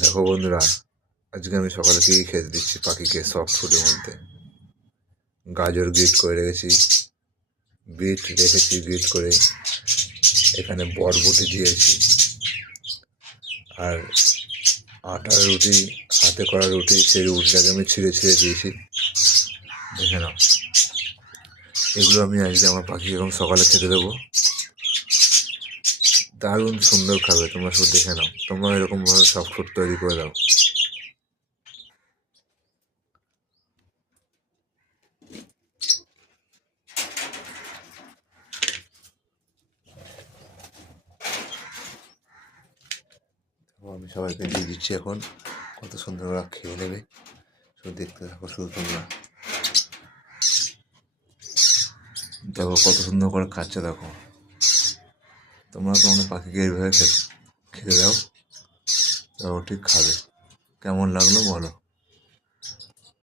দেখো বন্ধুরা, আজকে আমি সকালে কী খেতে দিচ্ছি পাখিকে সফট ফুডের মধ্যে। গাজর গ্রিট করে রেখেছি, গ্রিট করে এখানে বরবটি দিয়েছি, আর আটার রুটি, হাতে করা রুটি, সেই রুটিটাকে আমি ছিঁড়ে দিয়েছি। দেখে নাও, এগুলো আমি আজকে আমার পাখিকে এখন সকালে খেতে দেবো। দারুণ সুন্দর খাবে, তোমরা শুধু দেখে নাও। তোমরা এরকমভাবে সফট ফুড তৈরি করে দাও। আমি সবাইকে দিয়ে দিচ্ছি এখন, কত সুন্দর ওরা খেয়ে নেবে। শুধু দেখতে থাকো, শুধু তোমরা দেখো কত সুন্দর করে খাচ্ছে। দেখো, তোমরা তোমাদের পাখিকে এইভাবে খেতে দাও, ও ঠিক খাবে। কেমন লাগলো বলো।